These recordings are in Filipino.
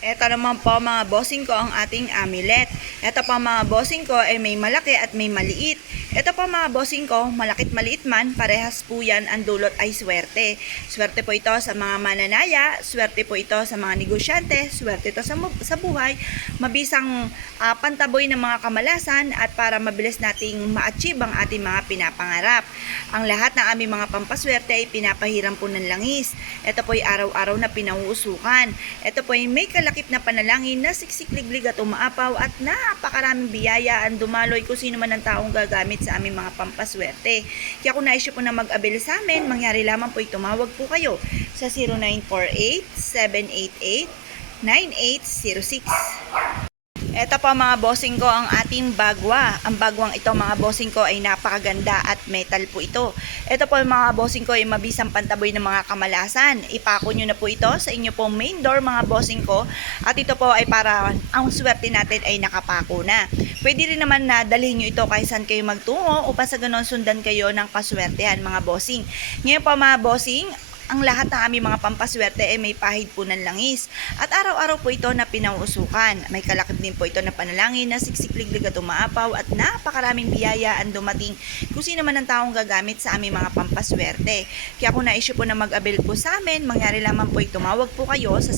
Ito naman po mga bossing ko ang ating amulet. Ito po mga bossing ko ay may malaki at may maliit. Ito po mga bossing ko, malakit maliit man, parehas po yan, ang dulot ay swerte. Swerte po ito sa mga mananaya, swerte po ito sa mga negosyante, swerte ito sa buhay, mabisang pantaboy ng mga kamalasan at para mabilis nating ma-achieve ang ating mga pinapangarap. Ang lahat ng aming mga pampaswerte ay pinapahiram po ng langis. Ito po ay araw-araw na pinauusukan. Ito po ay may kalakip na panalangin na siksikliglig at umaapaw at napakaraming biyaya ang dumaloy kung sino man ang taong gagamit sa aming mga pampaswerte. Kaya kung naisyo po na mag-abel sa amin, mangyari lamang po tumawag po kayo sa 0948-788-9806. Ito po mga bossing ko ang ating bagwa. Ang bagwang ito mga bossing ko ay napakaganda at metal po ito. Ito po mga bossing ko ay mabisang pantaboy ng mga kamalasan. Ipako nyo na po ito sa inyo pong main door mga bossing ko. At ito po ay para ang swerte natin ay nakapako na. Pwede rin naman na dalhin nyo ito kahit saan kayo magtungo upang sa ganon sundan kayo ng kaswertehan mga bossing. Ngayon po mga bossing, ang lahat ng aming mga pampaswerte ay may pahid po ng langis. At araw-araw po ito na pinauusukan. May kalakip din po ito na panalangin na siksikliglig at umaapaw at napakaraming biyaya ang dumating kung sino man ang taong gagamit sa aming mga pampaswerte. Kaya kung na-issue po na mag-avail po sa amin, mangyari lamang po tumawag po kayo sa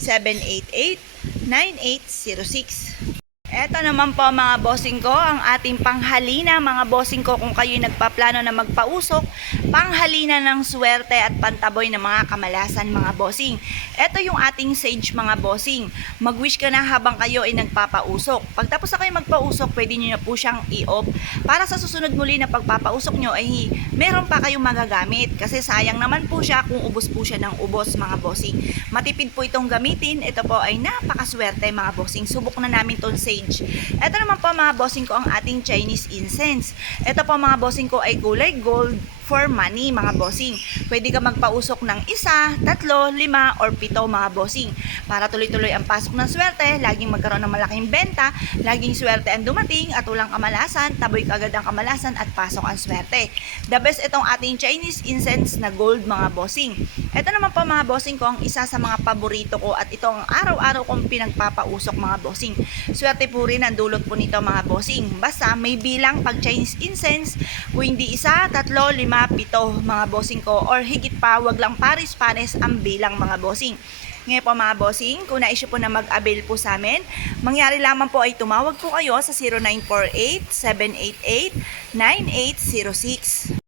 0948-788-9806. Eto naman po mga bossing ko, ang ating panghalina mga bossing ko kung kayo'y nagpaplano na magpausok, panghalina ng swerte at pantaboy ng mga kamalasan mga bossing. Eto yung ating sage mga bossing. Mag-wish ka na habang kayo ay nagpapausok. Pagtapos na kayo magpausok, pwede nyo na po siyang i-off para sa susunod muli na pagpapausok nyo ay meron pa kayong magagamit. Kasi sayang naman po siya kung ubos po siya ng ubos mga bossing. Matipid po itong gamitin. Ito po ay napakaswerte mga bossing. Subok na namin itong sage. Ito naman po mga bossing ko ang ating Chinese incense. Ito po mga bossing ko ay kulay gold for money mga bossing. Pwede ka magpausok ng 1, 3, 5 or 7 mga bossing. Para tuloy-tuloy ang pasok ng swerte, laging magkaroon ng malaking benta, laging swerte ang dumating at walang kamalasan, taboy kagad ang kamalasan at pasok ang swerte. The best itong ating Chinese incense na gold mga bossing. Ito naman po mga bossing ko ang isa sa mga paborito ko at ito ang araw-araw kong pinagpapausok mga bossing. Swerte po rin ang dulot po nito mga bossing. Basta may bilang pag Chinese incense, kung hindi 1, 3, 5, 7 mga bossing ko or higit pa, wag lang pares-pares ang bilang mga bossing. Ngayon po mga bossing, kung na-issue po na mag-avail po sa amin, mangyari lamang po ay tumawag po kayo sa 0948-788-9806.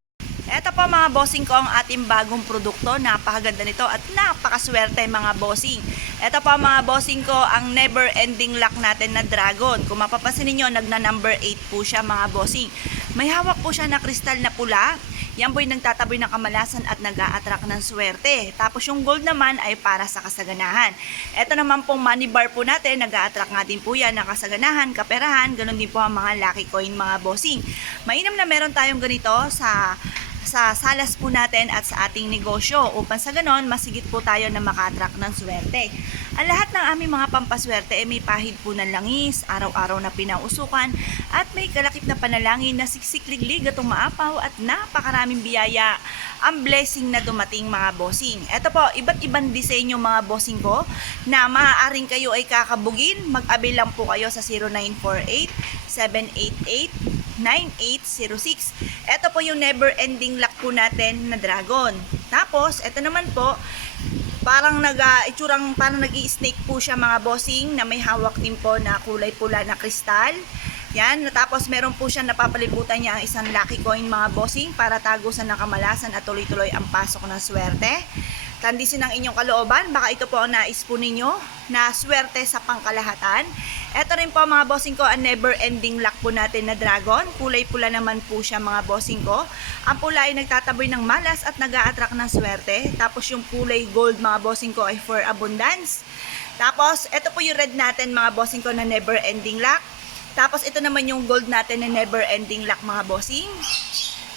Ito po mga bossing ko ang ating bagong produkto. Napakaganda nito at napakaswerte mga bossing. Ito po mga bossing ko ang never ending lock natin na dragon. Kung mapapansin niyo nagna number 8 po siya mga bossing. May hawak po siya na kristal na pula. Yan po yung nagtataboy ng kamalasan at nag-a-attract ng swerte. Tapos yung gold naman ay para sa kasaganahan. Ito naman pong money bar po natin, nag-a-attract nga din po yan ng kasaganahan, kaperahan, ganun din po ang mga lucky coin mga bossing. Mainam na meron tayong ganito sa salas po natin at sa ating negosyo upang sa ganon masigit po tayo na maka-attract ng swerte. Ang lahat ng aming mga pampaswerte ay may pahid po ng langis, araw-araw na pinausukan at may kalakip na panalangin na siksikliglig at umaapaw at napakaraming biyaya ang blessing na dumating mga bossing. Ito po, iba't ibang disenyo mga bossing ko na maaaring kayo ay kakabugin. Mag-avail lang po kayo sa 0948-788-9806. Ito po yung never ending lock po natin na dragon. Tapos, ito naman po, parang parang nag-i-snake po siya mga bossing na may hawak din po na kulay pula na kristal. Yan, tapos meron po siya napapalibutan niya ang isang lucky coin mga bossing para tagusan ng kamalasan at tuloy-tuloy ang pasok ng swerte. Tandisin ang inyong kalooban, baka ito po ang nais po ninyo na swerte sa pangkalahatan. Ito rin po mga bossing ko, ang never ending lock po natin na dragon. Kulay pula naman po siya mga bossing ko. Ang pula ay nagtataboy ng malas at nag-a-attract ng swerte. Tapos yung kulay gold mga bossing ko ay for abundance. Tapos ito po yung red natin mga bossing ko na never ending lock. Tapos ito naman yung gold natin na never ending lock mga bossing.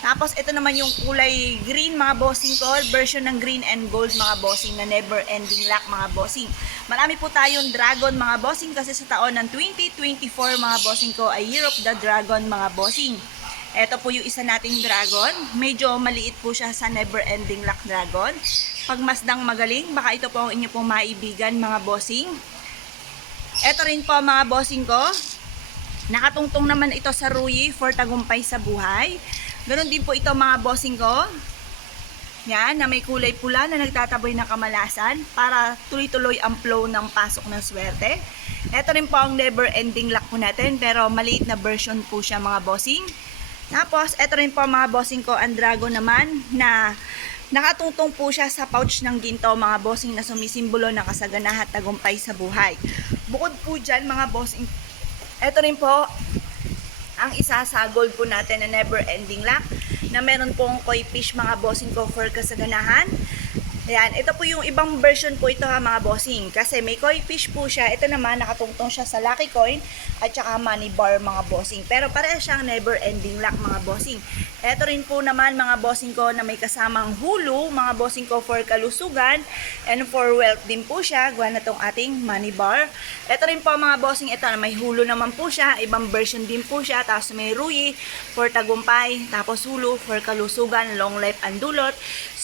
Tapos ito naman yung kulay green mga bossing ko, version ng green and gold mga bossing na never ending lock mga bossing. Marami po tayong dragon mga bossing kasi sa taon ng 2024 mga bossing ko ay Year of the Dragon mga bossing. Ito po yung isa nating dragon. Medyo maliit po siya sa never ending lock dragon. pagmasdang magaling. Baka ito po ang inyo pong maibigan mga bossing. Ito rin po mga bossing ko. Nakatungtong naman ito sa Ruyi for tagumpay sa buhay. Ganon din po ito mga bossing ko. Yan, na may kulay pula na nagtataboy ng kamalasan para tuloy-tuloy ang flow ng pasok ng swerte. Ito rin po ang never ending luck po natin pero maliit na version po siya mga bossing. Tapos, ito rin po mga bossing ko, ang dragon naman na nakatungtong po siya sa pouch ng ginto mga bossing na sumisimbolo ng kasaganahan at tagumpay sa buhay. Bukod po dyan mga bossing, ito rin po ang isa sa gold po natin na never ending luck na meron pong koi fish mga bossing ko for kasaganahan. Ayan, ito po yung ibang version po ito ha mga bossing. Kasi may koi fish po siya. Ito naman nakatungtong siya sa lucky coin at saka money bar mga bossing. Pero pareha siyang never ending luck mga bossing. Ito rin po naman mga bossing ko na may kasamang hulu mga bossing ko for kalusugan and for wealth din po siya. Gawa na tong ating money bar. Ito rin po mga bossing, ito na may hulu naman po siya. Ibang version din po siya. Tapos may ruyi for tagumpay. Tapos hulu for kalusugan, long life and dulot.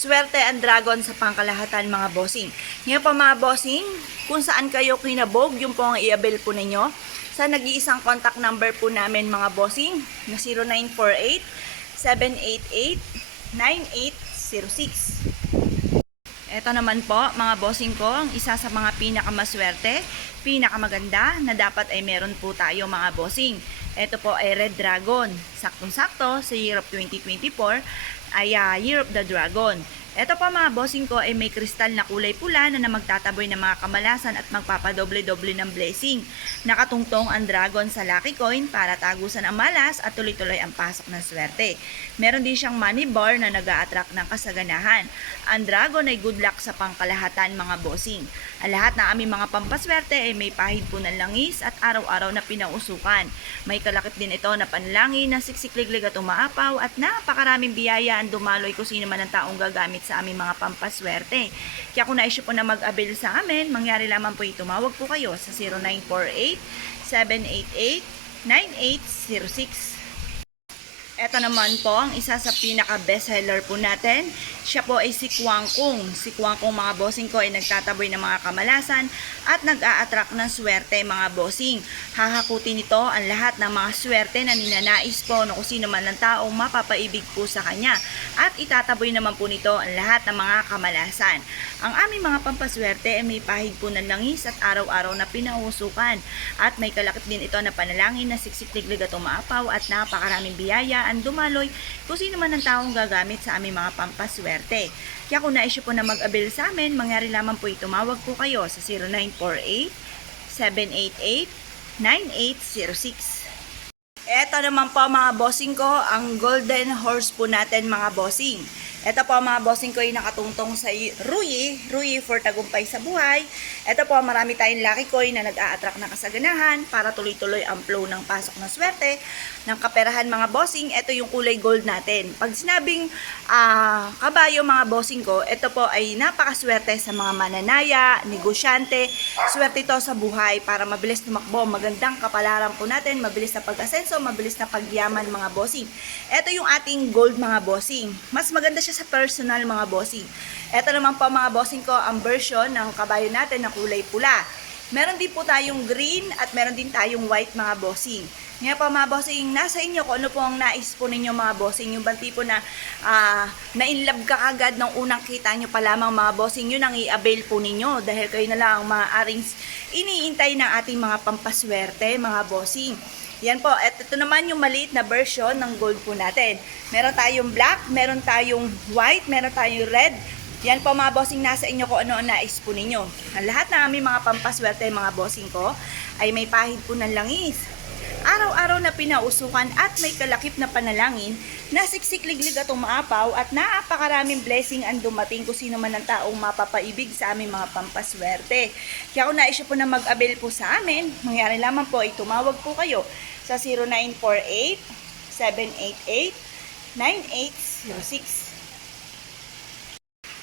Swerte and dragon sa pangkalahatan mga bossing. Ngayon pa mga bossing, kung saan kayo kinabog, yung po ang i-avail po ninyo sa nag-iisang contact number po namin mga bossing na 0948-788-9806. Ito naman po mga bossing ko, ang isa sa mga pinakamaswerte, pinakamaganda na dapat ay meron po tayo mga bossing. Ito po ay Red Dragon. Saktong-sakto sa year of 2024 ay Year of the Dragon. Ito pa mga bossing ko ay may kristal na kulay pula na magtataboy ng mga kamalasan at magpapadoble-doble ng blessing. Nakatungtong ang dragon sa lucky coin para tagusan ang malas at tuloy-tuloy ang pasok ng swerte. Meron din siyang money bar na nag-a-attract ng kasaganahan. Ang dragon ay good luck sa pangkalahatan mga bossing. Ang lahat ng aming mga pampaswerte ay may pahid po ng langis at araw-araw na pinausukan. May kalakip din ito na panlangin na siksikliglig at umaapaw at napakaraming biyaya ang dumaloy kung sino man ang taong gagamit sa aming mga pampaswerte. Kaya kung naisip po na mag-avail sa amin, mangyari lamang po tumawag po kayo sa 0948-788-9806. Ito naman po ang isa sa pinaka bestseller po natin. Siya po ay si Kwang Kung. Si Kwang Kung mga bossing ko ay nagtataboy ng mga kamalasan at nag-a-attract ng swerte mga bossing. Hahakutin nito ang lahat ng mga swerte na ninanais po no kung sino man ang taong mapapaibig po sa kanya. At itataboy naman po nito ang lahat ng mga kamalasan. Ang aming mga pampaswerte ay may pahid po ng langis at araw-araw na pinausukan. At may kalakip din ito na panalangin na siksikliglig at umaapaw at napakaraming biyaya ang dumaloy kung sino man ang taong gagamit sa aming mga pampaswerte. Kaya kung naisip po na mag-avail sa amin, mangyari lamang po tumawag po kayo sa 0948-788-9806. Ito naman po mga bossing ko, ang golden horse po natin mga bossing. Ito po mga bossing ko ay nakatungtong sa Ruyi for tagumpay sa buhay. Ito po marami tayong lucky coin na nag-a-attract ng kasaganahan para tuloy-tuloy ang flow ng pasok ng swerte, ng kaperahan mga bossing. Ito yung kulay gold natin. Pag sinabing kabayo mga bossing ko, ito po ay napakaswerte sa mga mananaya, negosyante. Swerte ito sa buhay para mabilis tumakbo. Magandang kapalaran po natin, mabilis na pag-asenso, mabilis na pagyaman mga bossing. Ito yung ating gold mga bossing. Mas maganda siya sa personal mga bossing. Ito naman po mga bossing ko ang version ng kabayo natin na kulay pula. Meron din po tayong green at meron din tayong white mga bossing. Ngayon po mga bossing, nasa inyo kung ano po ang nais po ninyo mga bossing. Yung banti po na na-inlove ka agad ng unang kita nyo pa lamang mga bossing, yun ang i-avail po ninyo. Dahil kayo na lang maaaring iniintay ng ating mga pampaswerte mga bossing. Yan po, at ito naman yung maliit na version ng gold po natin. Meron tayong black, meron tayong white, meron tayong red. Yan po mga bossing, nasa inyo kung ano ang nais po ninyo. Ang lahat ng aming mga pampaswerte mga bossing ko ay may pahid po ng langis. Araw-araw na pinausukan at may kalakip na panalangin na siksikliglig at umaapaw at napakaraming blessing ang dumating kung sino man ang taong mapapaibig sa aming mga pampaswerte. Kaya kung naisip po na mag-avail po sa amin, mangyari lamang po ay tumawag po kayo sa 0948-788-9806.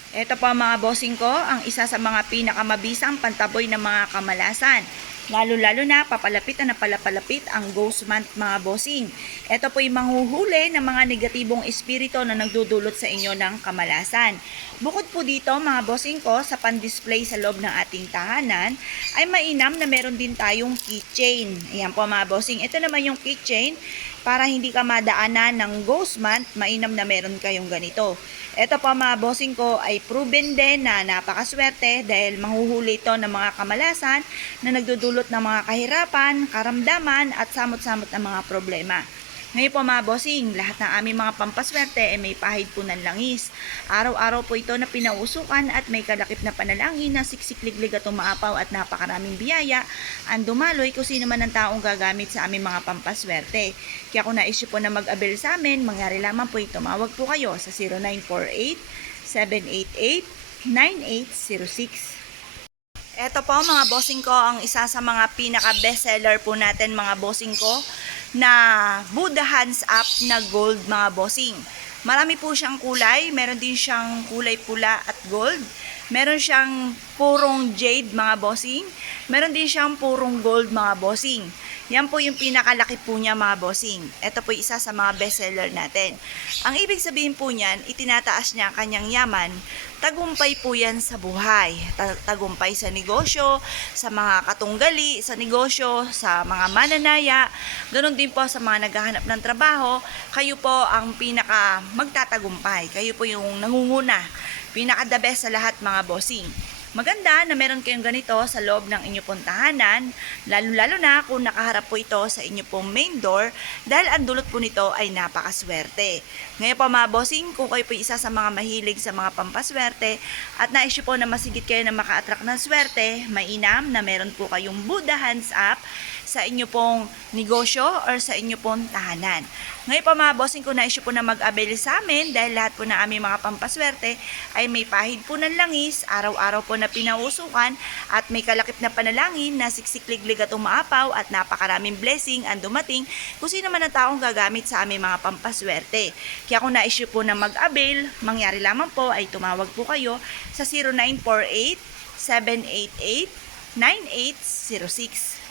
Ito po mga bossing ko, ang isa sa mga pinakamabisang pantaboy ng mga kamalasan. Lalo-lalo na papalapit na napalapalapit ang ghost month mga bossing. Ito po yung manghuhuli ng mga negatibong espiritu na nagdudulot sa inyo ng kamalasan. Bukod po dito mga bossing ko, sa pan-display sa loob ng ating tahanan, ay mainam na meron din tayong keychain. Ayan po mga bossing. Ito naman yung keychain para hindi ka madaanan ng ghost month, mainam na meron kayong ganito. Ito po mga bossing ko ay proven din na napakaswerte dahil manghuhuli ito ng mga kamalasan na nagdudulot ng mga kahirapan, karamdaman at samot-samot na mga problema. Ngayon po mga bossing, lahat ng aming mga pampaswerte ay may pahid po ng langis. Araw-araw po ito na pinausukan at may kalakip na panalangin na siksikliglig at umaapaw at napakaraming biyaya ang dumaloy kung sino man ang taong gagamit sa aming mga pampaswerte. Kaya kung naisip po na mag-avail sa amin, mangyari lamang po ito. Tumawag po kayo sa 0948-788-9806. Ito po mga bossing ko, ang isa sa mga pinaka-bestseller po natin mga bossing ko na Buddha Hands Up na gold mga bossing. Marami po siyang kulay, meron din siyang kulay pula at gold. Meron siyang purong jade mga bossing. Meron din siyang purong gold mga bossing. Yan po yung pinakalaki po niya mga bossing. Ito po isa sa mga bestseller natin. Ang ibig sabihin po niyan, itinataas niya ang kanyang yaman. Tagumpay po yan sa buhay. Tagumpay sa negosyo, sa mga katunggali, sa negosyo, sa mga mananaya. Ganon din po sa mga naghahanap ng trabaho. Kayo po ang pinaka magtatagumpay. Kayo po yung nangunguna. Pinaka the best sa lahat mga bossing. Maganda na meron kayong ganito sa loob ng inyo pong tahanan, lalo-lalo na kung nakaharap po ito sa inyo pong main door dahil ang dulot po nito ay napakaswerte. Ngayon po mga bossing, kung kayo po isa sa mga mahilig sa mga pampaswerte at naisyo po na masigit kayo na maka-attract ng swerte, mainam na meron po kayong Buddha Hands Up sa inyo pong negosyo or sa inyo pong tahanan. Ngayon po mga bossing, kung naisyo po na mag-avail sa amin dahil lahat po na aming mga pampaswerte ay may pahid po ng langis, araw-araw po na pinausukan at may kalakip na panalangin na siksikliglig at umaapaw at napakaraming blessing ang dumating kung sino man ang taong gagamit sa aming mga pampaswerte. Kaya kung naisyo po na mag-avail, mangyari lamang po ay tumawag po kayo sa 0948 788 9806.